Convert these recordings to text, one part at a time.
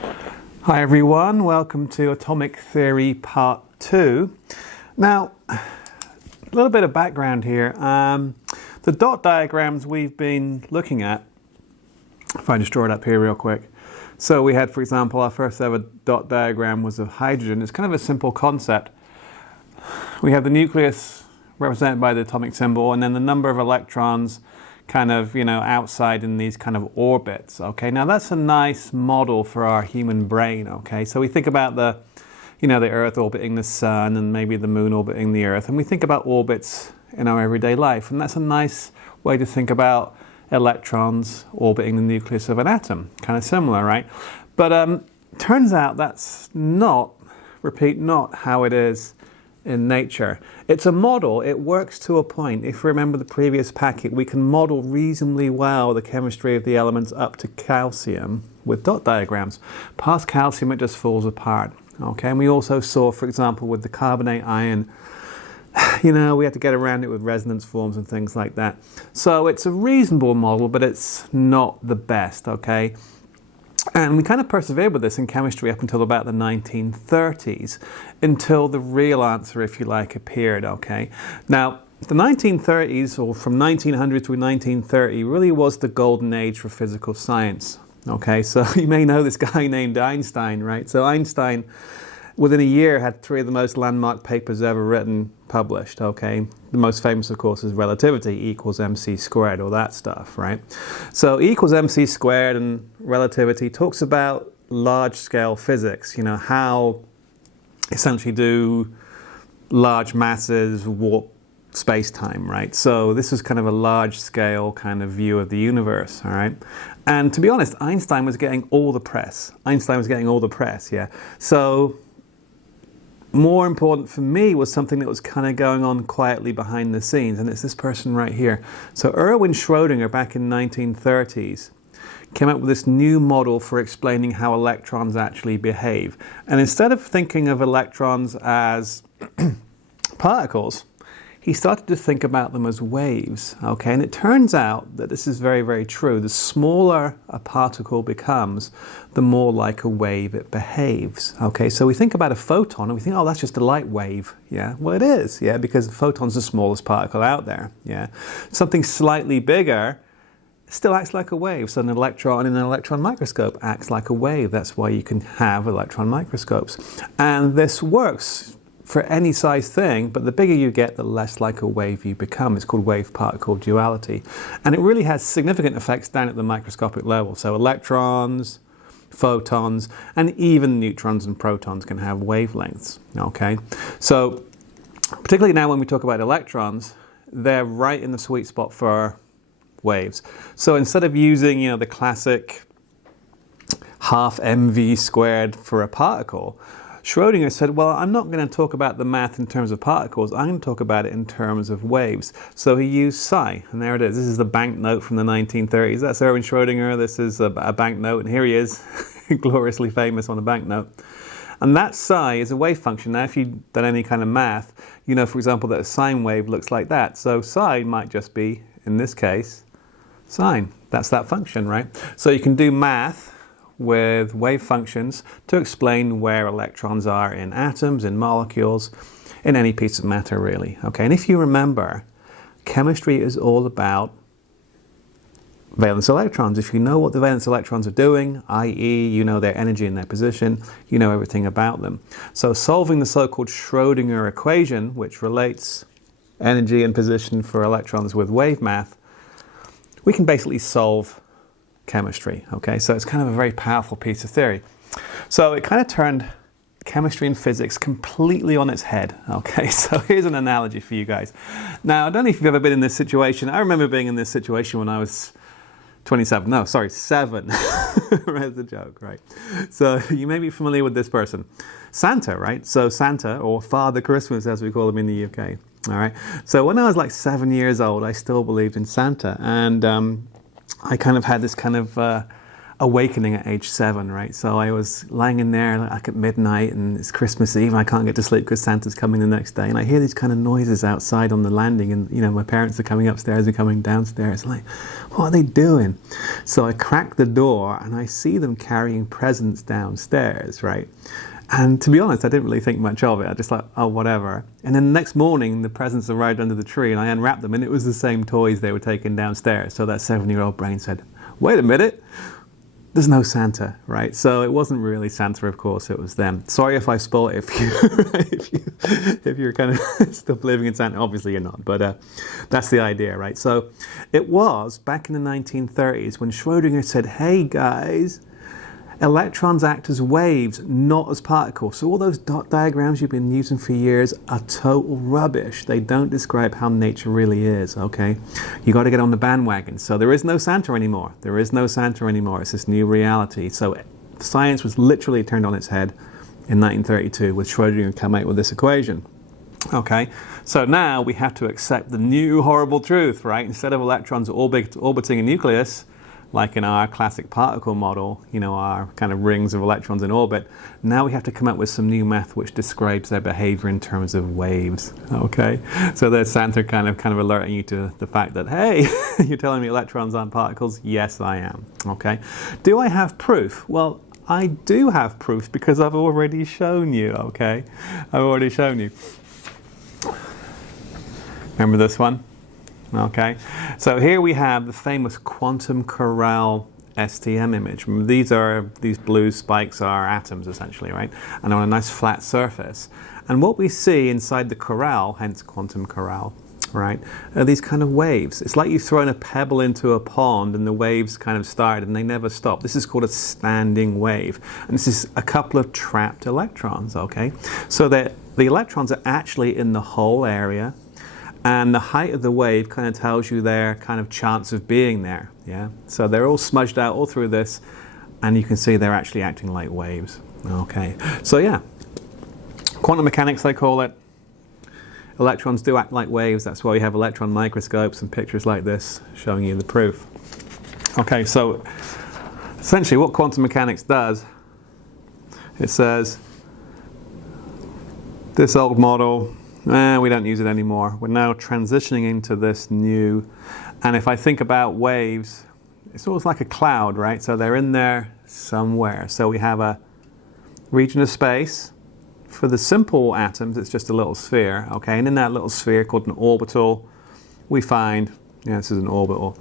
Hi everyone, welcome to Atomic Theory Part 2. Now, a little bit of background here. The dot diagrams we've been looking at, if I just draw it up here real quick. So we had, for example, our first ever dot diagram was of hydrogen. It's kind of a simple concept. We have the nucleus represented by the atomic symbol and then the number of electrons kind of, outside in these kind of orbits, okay? Now that's a nice model for our human brain, okay? So we think about the Earth orbiting the Sun and maybe the Moon orbiting the Earth, and we think about orbits in our everyday life, and that's a nice way to think about electrons orbiting the nucleus of an atom. Kind of similar, right? But turns out that's not how it is in nature. It's a model, it works to a point. If you remember the previous packet, we can model reasonably well the chemistry of the elements up to calcium with dot diagrams. Past calcium, it just falls apart. Okay, and we also saw, for example, with the carbonate ion, we had to get around it with resonance forms and things like that. So it's a reasonable model, but it's not the best, okay? And we kind of persevered with this in chemistry up until about the 1930s, until the real answer, if you like, appeared, okay? Now, the 1930s, or from 1900 to 1930, really was the golden age for physical science, okay? So you may know this guy named Einstein, right? So Einstein, within a year, had 3 of the most landmark papers ever written, published, okay? The most famous, of course, is relativity, E equals mc squared, all that stuff, right? So E equals mc squared and relativity talks about large-scale physics, how essentially do large masses warp space-time, right? So this was kind of a large-scale kind of view of the universe, all right? And to be honest, Einstein was getting all the press. Yeah. So more important for me was something that was kind of going on quietly behind the scenes, and it's this person right here. So Erwin Schrodinger, back in the 1930s, came up with this new model for explaining how electrons actually behave. And instead of thinking of electrons as particles, he started to think about them as waves, okay? And it turns out that this is very, very true. The smaller a particle becomes, the more like a wave it behaves, okay? So we think about a photon and we think, oh, that's just a light wave, yeah? Well, it is, yeah, because the photon's the smallest particle out there, yeah? Something slightly bigger still acts like a wave. So an electron in an electron microscope acts like a wave. That's why you can have electron microscopes. And this works for any size thing, but the bigger you get, the less like a wave you become. It's called wave-particle duality. And it really has significant effects down at the microscopic level. So electrons, photons, and even neutrons and protons can have wavelengths, okay? So particularly now when we talk about electrons, they're right in the sweet spot for waves. So instead of using, the classic half mv squared for a particle, Schrodinger said, well, I'm not going to talk about the math in terms of particles, I'm going to talk about it in terms of waves. So he used psi, and there it is. This is the banknote from the 1930s. That's Erwin Schrodinger. This is a banknote, and here he is, gloriously famous on a banknote. And that psi is a wave function. Now, if you've done any kind of math, you know, for example, that a sine wave looks like that. So psi might just be, in this case, sine. That's that function, right? So you can do math with wave functions to explain where electrons are in atoms, in molecules, in any piece of matter really. Okay, and if you remember, chemistry is all about valence electrons. If you know what the valence electrons are doing, i.e. you know their energy and their position, you know everything about them. So solving the so-called Schrodinger equation, which relates energy and position for electrons with wave math, we can basically solve chemistry, okay? So it's kind of a very powerful piece of theory. So it kind of turned chemistry and physics completely on its head, okay? So here's an analogy for you guys. Now, I don't know if you've ever been in this situation. I remember being in this situation when I was 7. That's a joke, right? So you may be familiar with this person. Santa, right? So Santa, or Father Christmas as we call him in the UK, all right? So when I was like 7 years old, I still believed in Santa, and I kind of had this kind of awakening at age 7, right? So I was lying in there like at midnight, and it's Christmas Eve, and I can't get to sleep because Santa's coming the next day, and I hear these kind of noises outside on the landing, and my parents are coming upstairs and coming downstairs. Like, what are they doing? So I crack the door and I see them carrying presents downstairs, right? And to be honest, I didn't really think much of it. I just like, oh, whatever. And then the next morning, the presents arrived under the tree, and I unwrapped them, and it was the same toys they were taking downstairs. So that 7-year-old brain said, wait a minute, there's no Santa, right? So it wasn't really Santa, of course, it was them. Sorry if I spoiled it if you're kind of still believing in Santa. Obviously you're not, but that's the idea, right? So it was back in the 1930s when Schrodinger said, hey guys, electrons act as waves, not as particles. So all those dot diagrams you've been using for years are total rubbish. They don't describe how nature really is, okay? You got to get on the bandwagon. So there is no Santa anymore. There is no Santa anymore. It's this new reality. So science was literally turned on its head in 1932 with Schrodinger come out with this equation. Okay, so now we have to accept the new horrible truth, right? Instead of electrons orbiting a nucleus, like in our classic particle model, our kind of rings of electrons in orbit, now we have to come up with some new math which describes their behavior in terms of waves, okay? So there's Santa kind of alerting you to the fact that, hey, you're telling me electrons aren't particles? Yes, I am, okay? Do I have proof? Well, I do have proof because I've already shown you, okay? I've already shown you. Remember this one? Okay, so here we have the famous quantum corral STM image. Remember, these blue spikes are atoms essentially, right? And on a nice flat surface. And what we see inside the corral, hence quantum corral, right, are these kind of waves. It's like you've thrown a pebble into a pond and the waves kind of start and they never stop. This is called a standing wave. And this is a couple of trapped electrons, okay? So that the electrons are actually in the whole area, and the height of the wave kind of tells you their kind of chance of being there, yeah? So they're all smudged out all through this, and you can see they're actually acting like waves, okay? So yeah, quantum mechanics they call it. Electrons do act like waves, that's why we have electron microscopes and pictures like this showing you the proof. Okay, so essentially what quantum mechanics does, it says, this old model, we don't use it anymore. We're now transitioning into this new, and if I think about waves, it's almost like a cloud, right? So they're in there somewhere. So we have a region of space. For the simple atoms, it's just a little sphere, okay? And in that little sphere called an orbital, we find, this is an orbital.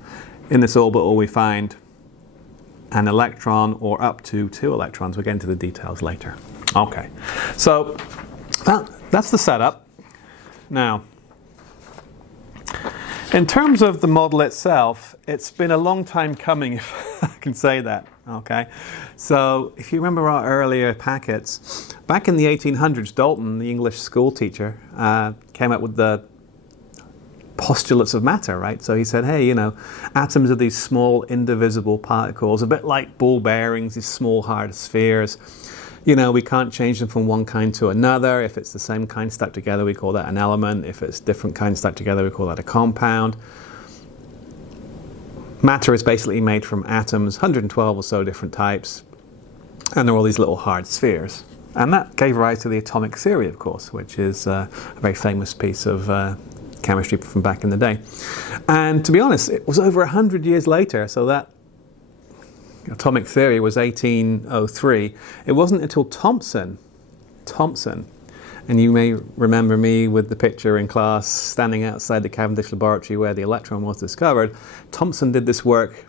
In this orbital, we find an electron or up to 2 electrons. We'll get into the details later. Okay, so that's the setup. Now, in terms of the model itself, it's been a long time coming, if I can say that, okay? So, if you remember our earlier packets, back in the 1800s, Dalton, the English school teacher, came up with the postulates of matter, right? So he said, hey, atoms are these small, indivisible particles, a bit like ball bearings, these small, hard spheres. We can't change them from one kind to another. If it's the same kind stuck together, we call that an element. If it's different kinds stuck together, we call that a compound. Matter is basically made from atoms, 112 or so different types, and they're all these little hard spheres. And that gave rise to the atomic theory, of course, which is a very famous piece of chemistry from back in the day. And to be honest, it was over 100 years later, so that atomic theory was 1803. It wasn't until Thomson, and you may remember me with the picture in class standing outside the Cavendish laboratory where the electron was discovered. Thomson did this work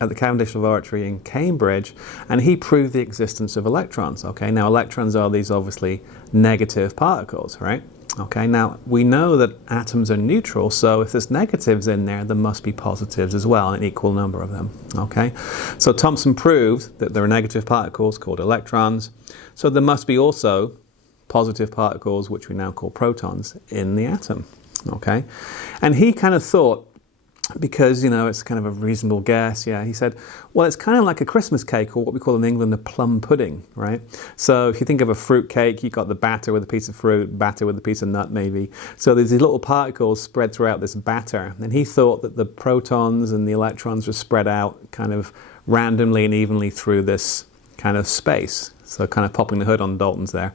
at the Cavendish laboratory in Cambridge, and he proved the existence of electrons. Okay, now electrons are these obviously negative particles, right? Okay, now we know that atoms are neutral, so if there's negatives in there, there must be positives as well, an equal number of them. Okay, so Thomson proved that there are negative particles called electrons, so there must be also positive particles, which we now call protons, in the atom. Okay, and he kind of thought, because it's kind of a reasonable guess, he said, well, it's kind of like a Christmas cake, or what we call in England a plum pudding, right? So if you think of a fruit cake, you've got the batter with a piece of fruit, batter with a piece of nut maybe. So there's these little particles spread throughout this batter, and he thought that the protons and the electrons were spread out kind of randomly and evenly through this kind of space. So kind of popping the hood on Dalton's there.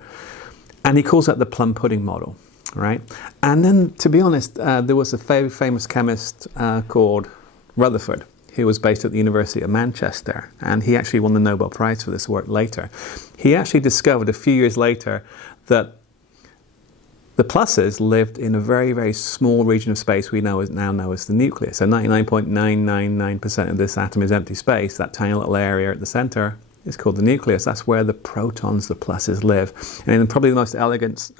And he calls that the plum pudding model, right? And then, to be honest, there was a very famous chemist called Rutherford, who was based at the University of Manchester, and he actually won the Nobel Prize for this work later. He actually discovered a few years later that the pluses lived in a very, very small region of space we now know as the nucleus. So 99.999% of this atom is empty space. That tiny little area at the center is called the nucleus. That's where the protons, the pluses, live. And in probably the most elegant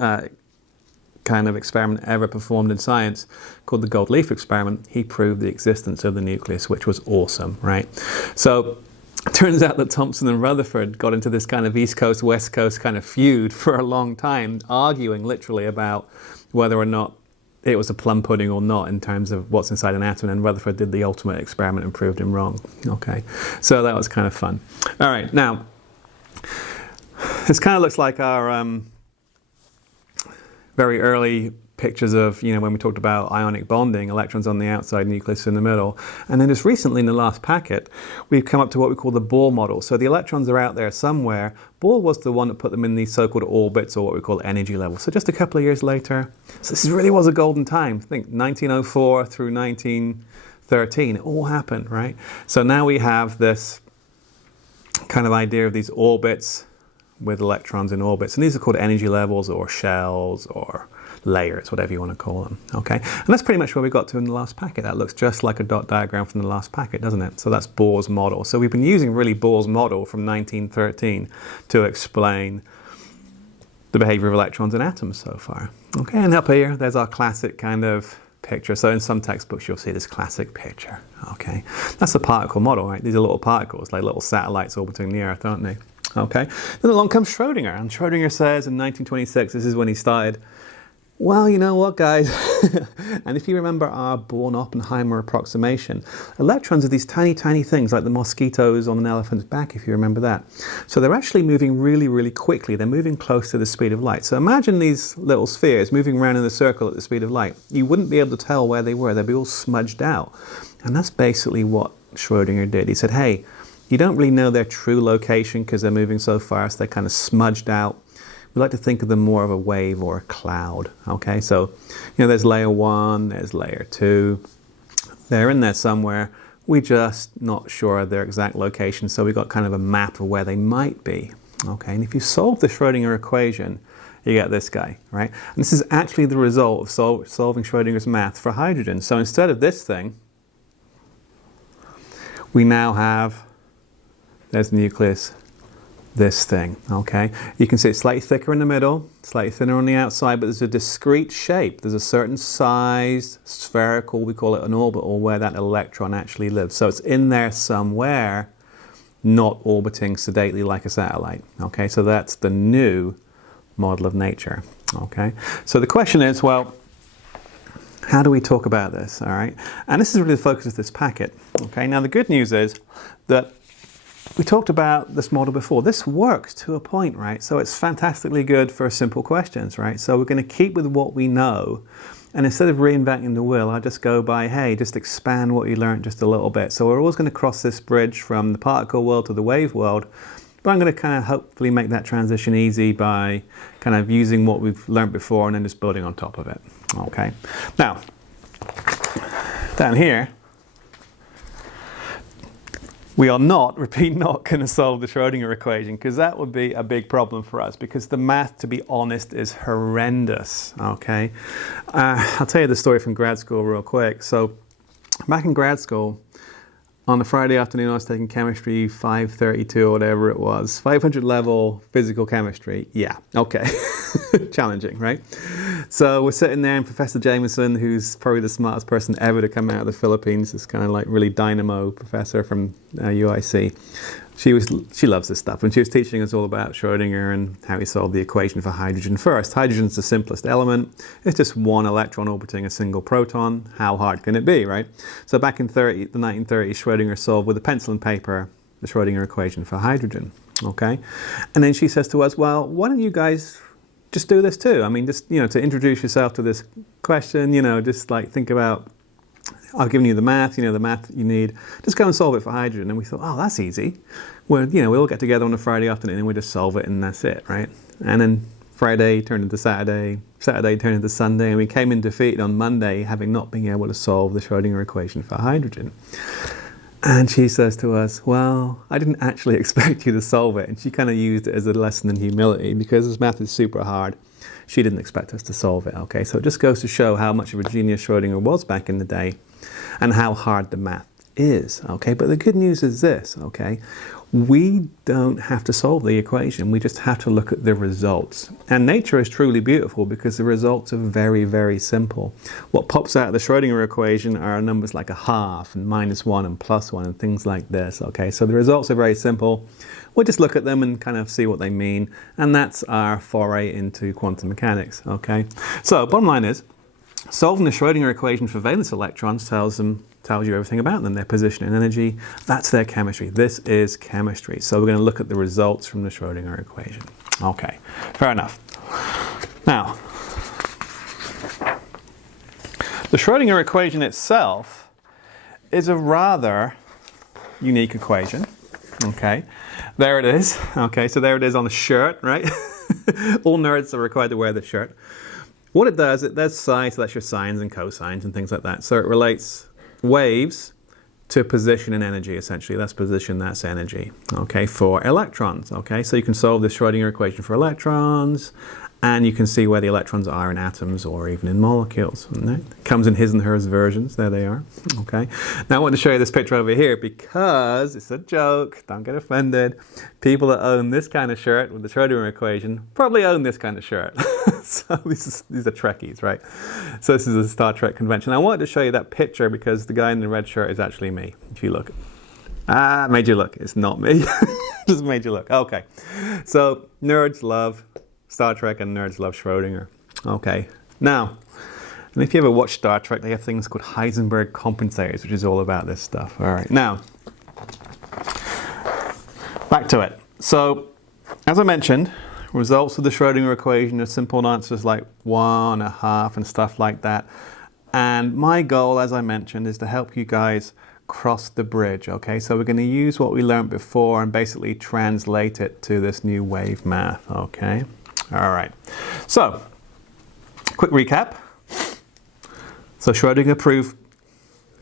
kind of experiment ever performed in science, called the gold leaf experiment, he proved the existence of the nucleus, which was awesome, right? So it turns out that Thomson and Rutherford got into this kind of East Coast, West Coast kind of feud for a long time, arguing literally about whether or not it was a plum pudding or not in terms of what's inside an atom, and Rutherford did the ultimate experiment and proved him wrong. Okay, so that was kind of fun. All right, now, this kind of looks like our very early pictures of, when we talked about ionic bonding, electrons on the outside, nucleus in the middle. And then just recently in the last packet, we've come up to what we call the Bohr model. So the electrons are out there somewhere. Bohr was the one that put them in these so-called orbits, or what we call energy levels. So just a couple of years later, so this really was a golden time. I think 1904 through 1913, it all happened, right? So now we have this kind of idea of these orbits with electrons in orbits. And these are called energy levels or shells or layers, whatever you want to call them, okay? And that's pretty much where we got to in the last packet. That looks just like a dot diagram from the last packet, doesn't it? So that's Bohr's model. So we've been using really Bohr's model from 1913 to explain the behavior of electrons in atoms so far. Okay, and up here, there's our classic kind of picture. So in some textbooks, you'll see this classic picture, okay? That's the particle model, right? These are little particles, like little satellites orbiting the Earth, aren't they? Okay, then along comes Schrodinger, and Schrodinger says in 1926, this is when he started, well, you know what, guys, and if you remember our Born-Oppenheimer approximation, electrons are these tiny, tiny things like the mosquitoes on an elephant's back, if you remember that. So they're actually moving really, really quickly. They're moving close to the speed of light. So imagine these little spheres moving around in a circle at the speed of light. You wouldn't be able to tell where they were. They'd be all smudged out. And that's basically what Schrodinger did. He said, hey, you don't really know their true location because they're moving so fast. They're kind of smudged out. We like to think of them more of a wave or a cloud. Okay, so there's layer 1, there's layer 2. They're in there somewhere. We're just not sure of their exact location, so we've got kind of a map of where they might be. Okay, and if you solve the Schrodinger equation, you get this guy, right? And this is actually the result of solving Schrodinger's math for hydrogen. So instead of this thing, we now have, there's the nucleus, this thing, okay? You can see it's slightly thicker in the middle, slightly thinner on the outside, but there's a discrete shape. There's a certain size, spherical, we call it an orbital, where that electron actually lives. So it's in there somewhere, not orbiting sedately like a satellite, okay? So that's the new model of nature, okay? So the question is, well, how do we talk about this, all right? And this is really the focus of this packet, okay? Now the good news is that we talked about this model before. This works to a point, right? So it's fantastically good for simple questions, right? So we're going to keep with what we know. And instead of reinventing the wheel, I just go by, hey, just expand what you learned just a little bit. So we're always going to cross this bridge from the particle world to the wave world. But I'm going to kind of hopefully make that transition easy by kind of using what we've learned before and then just building on top of it. Okay. Now, down here, we are not, repeat not, going to solve the Schrodinger equation, because that would be a big problem for us, because the math, to be honest, is horrendous, okay? I'll tell you the story from grad school real quick. So back in grad school, on a Friday afternoon, I was taking chemistry 532 or whatever it was, 500 level physical chemistry. Yeah, okay. Challenging, right? So we're sitting there, and Professor Jameson, who's probably the smartest person ever to come out of the Philippines, this kind of like really dynamo professor from UIC. She loves this stuff, and she was teaching us all about Schrodinger and how he solved the equation for hydrogen first. Hydrogen's the simplest element. It's just one electron orbiting a single proton. How hard can it be, right? So back in the 1930s, Schrodinger solved with a pencil and paper the Schrodinger equation for hydrogen, okay? And then she says to us, well, why don't you guys just do this too? I mean, just, to introduce yourself to this question, just like think about I've given you the math, you know, the math you need. Just go and solve it for hydrogen. And we thought, oh, that's easy. Well, you know, we all get together on a Friday afternoon and we just solve it and that's it, right? And then Friday turned into Saturday, Saturday turned into Sunday, and we came in defeat on Monday, having not been able to solve the Schrodinger equation for hydrogen. And she says to us, well, I didn't actually expect you to solve it. And she kind of used it as a lesson in humility, because this math is super hard. She didn't expect us to solve it, okay? So it just goes to show how much of a genius Schrodinger was back in the day and how hard the math is, okay? But the good news is this, okay? We don't have to solve the equation. We just have to look at the results. And nature is truly beautiful because the results are very, very simple. What pops out of the Schrodinger equation are numbers like a half and -1 and +1 and things like this, okay? So the results are very simple. We'll just look at them and kind of see what they mean. And that's our foray into quantum mechanics, okay? So bottom line is, solving the Schrodinger equation for valence electrons tells you everything about them, their position and energy. That's their chemistry. This is chemistry. So we're going to look at the results from the Schrodinger equation. Okay, fair enough. Now, the Schrodinger equation itself is a rather unique equation. Okay, there it is. Okay, so there it is on a shirt, right? All nerds are required to wear the shirt. What it does psi, so that's your sines and cosines and things like that. So it relates waves to position and energy, essentially. That's position, that's energy, okay, for electrons, okay? So you can solve the Schrodinger equation for electrons, and you can see where the electrons are in atoms or even in molecules. Right? It comes in his and hers versions. There they are, okay? Now I want to show you this picture over here because it's a joke. Don't get offended. People that own this kind of shirt with the Schrodinger equation probably own this kind of shirt. So these are Trekkies, right? So this is a Star Trek convention. I wanted to show you that picture because the guy in the red shirt is actually me, if you look. Made you look. It's not me. Just made you look. Okay. So nerds love Star Trek and nerds love Schrodinger. Okay. Now, and if you ever watch Star Trek, they have things called Heisenberg compensators, which is all about this stuff. All right. Now, back to it. So, as I mentioned, results of the Schrodinger equation are simple answers like 1, a half, and stuff like that. And my goal, as I mentioned, is to help you guys cross the bridge, okay? So we're going to use what we learned before and basically translate it to this new wave math, okay? All right. So, quick recap. So Schrodinger proved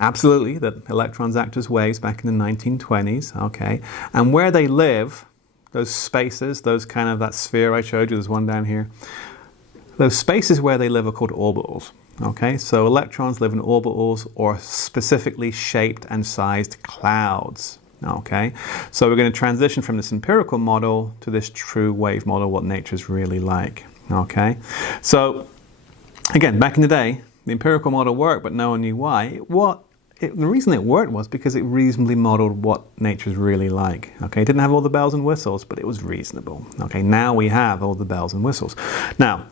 absolutely that electrons act as waves back in the 1920s, okay? And where they live, those spaces, those kind of that sphere I showed you, there's one down here. Those spaces where they live are called orbitals. Okay, so electrons live in orbitals or specifically shaped and sized clouds. Okay, so we're going to transition from this empirical model to this true wave model, what nature's really like. Okay, so again, back in the day, the empirical model worked, but no one knew why. The reason it worked was because it reasonably modeled what nature's really like. Okay, it didn't have all the bells and whistles, but it was reasonable. Okay, now we have all the bells and whistles. Now,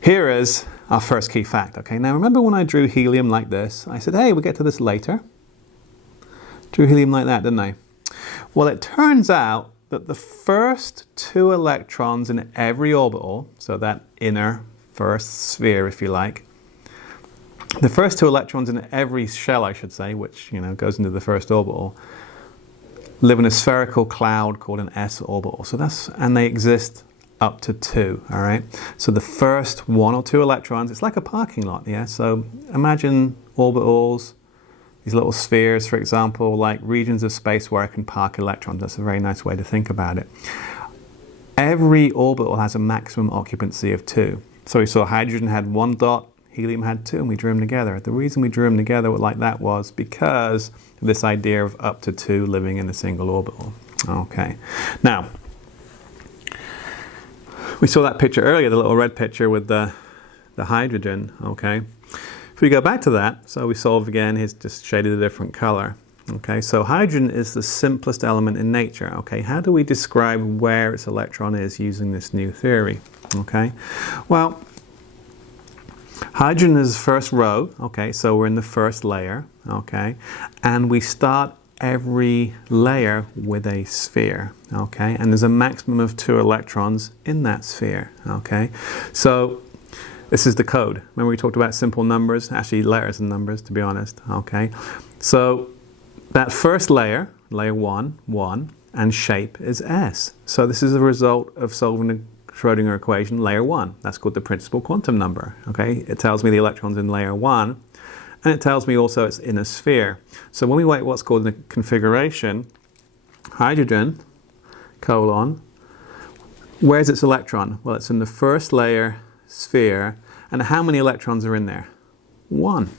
here is our first key fact. Okay, now remember when I drew helium like this? I said, hey, we'll get to this later. Drew helium like that, didn't I? Well, it turns out that the first 2 electrons in every orbital, so that inner first sphere, if you like, the first 2 electrons in every shell, I should say, which goes into the first orbital, live in a spherical cloud called an s orbital. So and they exist up to 2. All right. So the first 1 or 2 electrons, it's like a parking lot. Yeah. So imagine orbitals, these little spheres, for example, like regions of space where I can park electrons. That's a very nice way to think about it. Every orbital has a maximum occupancy of 2. So we saw hydrogen had 1 dot. Helium had 2, and we drew them together. The reason we drew them together like that was because of this idea of up to 2 living in a single orbital. Okay. Now, we saw that picture earlier, the little red picture with the hydrogen. Okay. If we go back to that, so we solve again, he's just shaded a different color. Okay, so hydrogen is the simplest element in nature. Okay, how do we describe where its electron is using this new theory? Okay, well, hydrogen is first row, okay, so we're in the first layer, okay, and we start every layer with a sphere, okay, and there's a maximum of 2 electrons in that sphere, okay. So This is the code. Remember we talked about simple numbers, actually letters and numbers to be honest, okay? So that first layer, layer 1, 1, and shape is S. So this is a result of solving the Schrodinger equation, layer 1. That's called the principal quantum number, okay? It tells me the electron's in layer 1, and it tells me also it's in a sphere. So when we write what's called the configuration, hydrogen, colon, where's its electron? Well, it's in the first layer sphere, and how many electrons are in there? 1.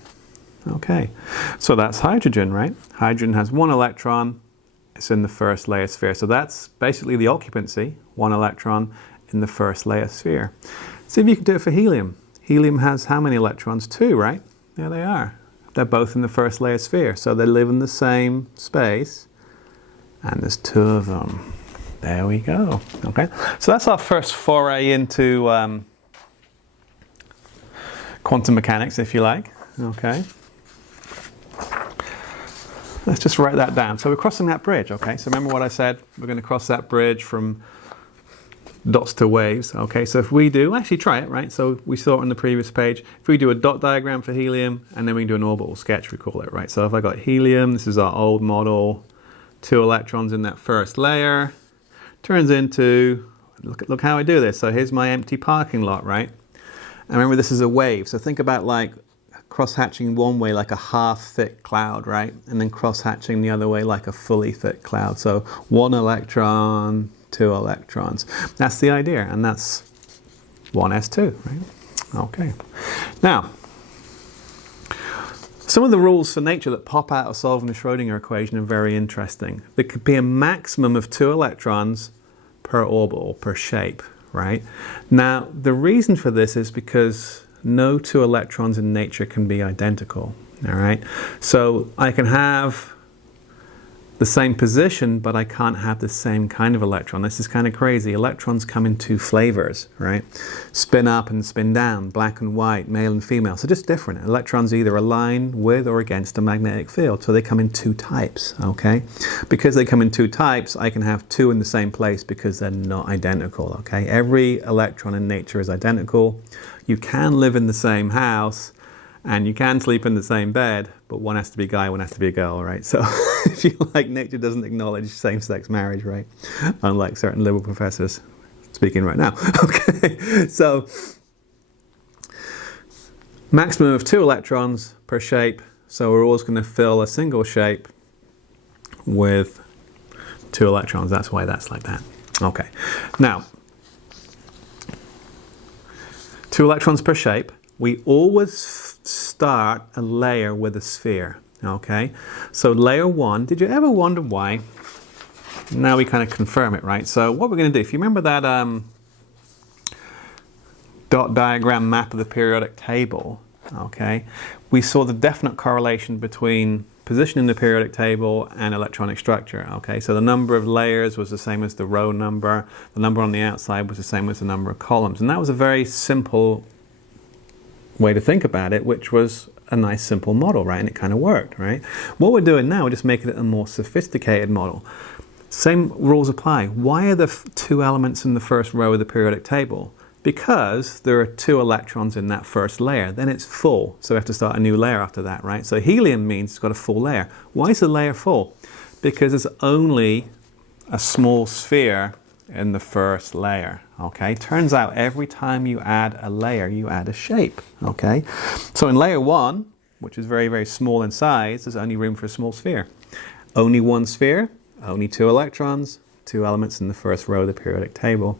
Okay, so that's hydrogen, right? Hydrogen has 1 electron, it's in the first layer sphere. So that's basically the occupancy, 1 electron in the first layer sphere. See if you can do it for helium. Helium has how many electrons? 2, right? There they are. They're both in the first layer sphere, so they live in the same space, and there's 2 of them. There we go. Okay, so that's our first foray into quantum mechanics, if you like. Okay. Let's just write that down. So we're crossing that bridge, okay? So remember what I said? We're going to cross that bridge from dots to waves, okay? So if we do, actually try it, right? So we saw it on the previous page. If we do a dot diagram for helium, and then we do an orbital sketch, we call it, right? So if I got helium, this is our old model, 2 electrons in that first layer, turns into, look how I do this. So here's my empty parking lot, right? And remember, this is a wave. So think about like cross-hatching one way like a half-thick cloud, right? And then cross-hatching the other way like a fully thick cloud. So 1 electron, 2 electrons. That's the idea, and that's 1s2, right? Okay. Now, some of the rules for nature that pop out of solving the Schrodinger equation are very interesting. There could be a maximum of 2 electrons per orbital, per shape, right? Now, the reason for this is because no 2 electrons in nature can be identical, all right? So I can have the same position, but I can't have the same kind of electron. This is kind of crazy. Electrons come in 2 flavors, right? Spin up and spin down, black and white, male and female. So just different. Electrons either align with or against a magnetic field. So they come in 2 types, okay? Because they come in 2 types, I can have 2 in the same place because they're not identical, okay? Every electron in nature is identical. You can live in the same house, and you can sleep in the same bed, but one has to be a guy, one has to be a girl, right? So if you like, nature doesn't acknowledge same-sex marriage, right? Unlike certain liberal professors speaking right now. Okay, so maximum of 2 electrons per shape. So we're always going to fill a single shape with 2 electrons. That's why that's like that. Okay, now 2 electrons per shape. We always start a layer with a sphere, okay? So layer 1, did you ever wonder why? Now we kind of confirm it, right? So what we're going to do, if you remember that dot diagram map of the periodic table, okay? We saw the definite correlation between position in the periodic table and electronic structure, okay? So the number of layers was the same as the row number. The number on the outside was the same as the number of columns. And that was a very simple way to think about it, which was a nice simple model, right? And it kind of worked, right? What we're doing now, we're just making it a more sophisticated model. Same rules apply. Why are there 2 elements in the first row of the periodic table? Because there are 2 electrons in that first layer. Then it's full, so we have to start a new layer after that, right? So helium means it's got a full layer. Why is the layer full? Because there's only a small sphere in the first layer, okay? Turns out every time you add a layer, you add a shape, okay? So in layer 1, which is very, very small in size, there's only room for a small sphere. Only 1 sphere, only 2 electrons, 2 elements in the first row of the periodic table.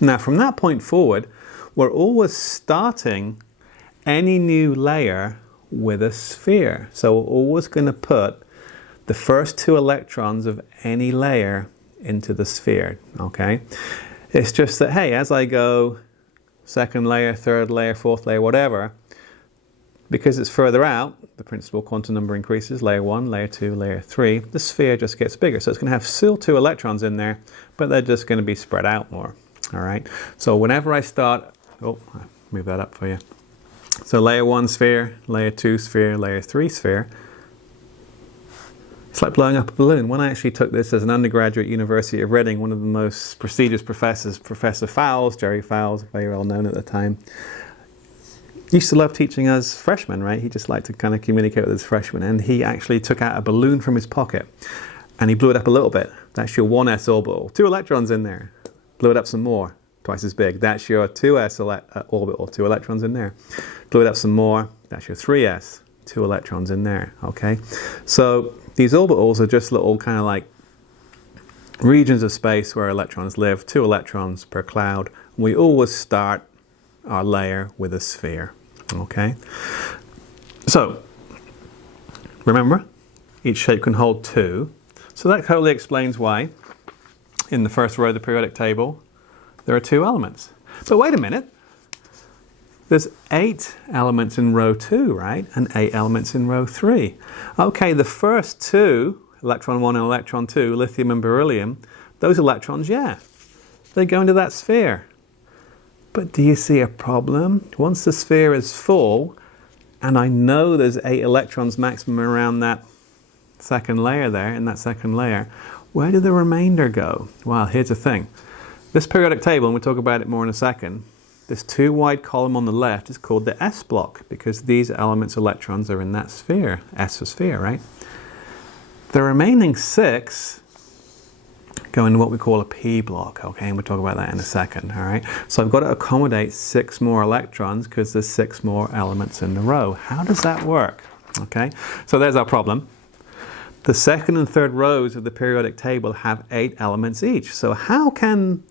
Now from that point forward, we're always starting any new layer with a sphere. So we're always going to put the first 2 electrons of any layer into the sphere, okay? It's just that, hey, as I go second layer, third layer, fourth layer, whatever, because it's further out, the principal quantum number increases, layer 1, layer 2, layer 3, the sphere just gets bigger. So it's going to have still 2 electrons in there, but they're just going to be spread out more, all right? So whenever I start, oh, I'll move that up for you. So layer 1 sphere, layer 2 sphere, layer 3 sphere. It's like blowing up a balloon. When I actually took this as an undergraduate at University of Reading, one of the most prestigious professors, Professor Fowles, Jerry Fowles, very well known at the time, used to love teaching us freshmen, right? He just liked to kind of communicate with his freshmen, and he actually took out a balloon from his pocket and he blew it up a little bit. That's your 1s orbital, 2 electrons in there. Blew it up some more, twice as big. That's your 2s orbital, 2 electrons in there. Blew it up some more, that's your 3s, 2 electrons in there, okay? So these orbitals are just little kind of like regions of space where electrons live, 2 electrons per cloud. We always start our layer with a sphere, okay? So, remember, each shape can hold 2. So that totally explains why in the first row of the periodic table there are 2 elements. But wait a minute, there's 8 elements in row 2, right? And 8 elements in row 3. Okay, the first 2, electron 1 and electron 2, lithium and beryllium, those electrons, yeah, they go into that sphere. But do you see a problem? Once the sphere is full, and I know there's 8 electrons maximum around that second layer there, in that second layer, where do the remainder go? Well, here's the thing. This periodic table, and we'll talk about it more in a second, this 2 wide column on the left is called the S block because these elements' electrons are in that sphere, S for sphere, right? The remaining 6 go into what we call a P block, okay? And we'll talk about that in a second, all right? So I've got to accommodate 6 more electrons because there's 6 more elements in the row. How does that work? Okay, so there's our problem. The second and third rows of the periodic table have 8 elements each. So how can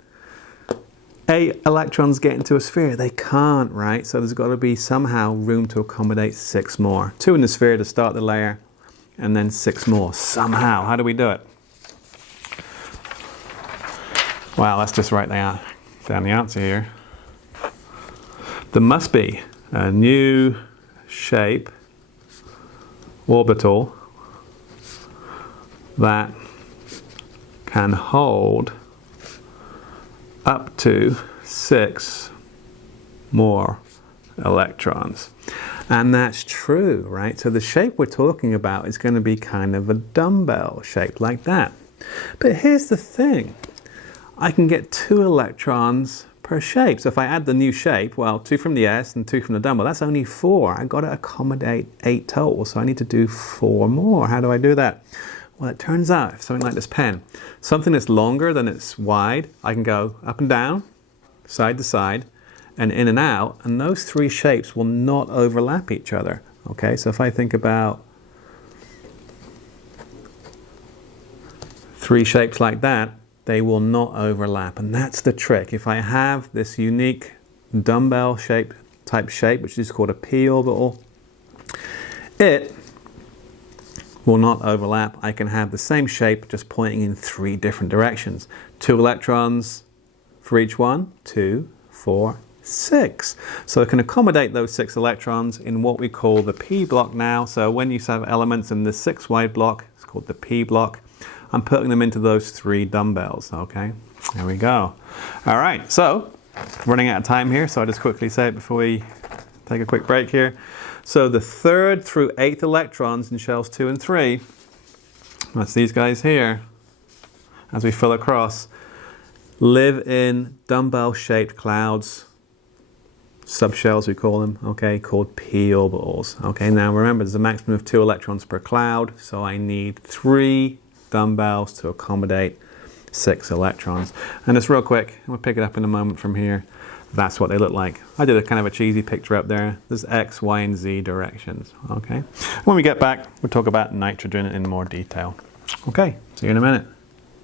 8 electrons get into a sphere? They can't, right? So there's got to be somehow room to accommodate 6 more. 2 in the sphere to start the layer, and then 6 more somehow. How do we do it? Well, let's just write down the answer here. There must be a new shape orbital that can hold up to 6 more electrons. And that's true, right? So the shape we're talking about is going to be kind of a dumbbell shape like that. But here's the thing. I can get 2 electrons per shape. So if I add the new shape, well, 2 from the S and 2 from the dumbbell, that's only 4. I've got to accommodate 8 total, so I need to do 4 more. How do I do that? Well, it turns out, if something like this pen, something that's longer than it's wide, I can go up and down, side to side, and in and out, and those 3 shapes will not overlap each other. Okay, so if I think about 3 shapes like that, they will not overlap, and that's the trick. If I have this unique dumbbell type shape, which is called a p orbital, it will not overlap. I can have the same shape just pointing in 3 different directions. 2 electrons for each one, 2, 4, 6. So I can accommodate those 6 electrons in what we call the P block now. So when you have elements in the 6 wide block, it's called the P block. I'm putting them into those 3 dumbbells, okay? There we go. All right, so running out of time here, so I'll just quickly say it before we take a quick break here. So the 3rd through 8th electrons in shells 2 and 3, that's these guys here, as we fill across, live in dumbbell-shaped clouds, subshells we call them, okay, called p orbitals. Okay, now remember there's a maximum of 2 electrons per cloud, so I need 3 dumbbells to accommodate 6 electrons. And just real quick, we'll pick it up in a moment from here. That's what they look like. I did a kind of a cheesy picture up there. There's X, Y, and Z directions, okay? When we get back, we'll talk about nitrogen in more detail. Okay, see you in a minute.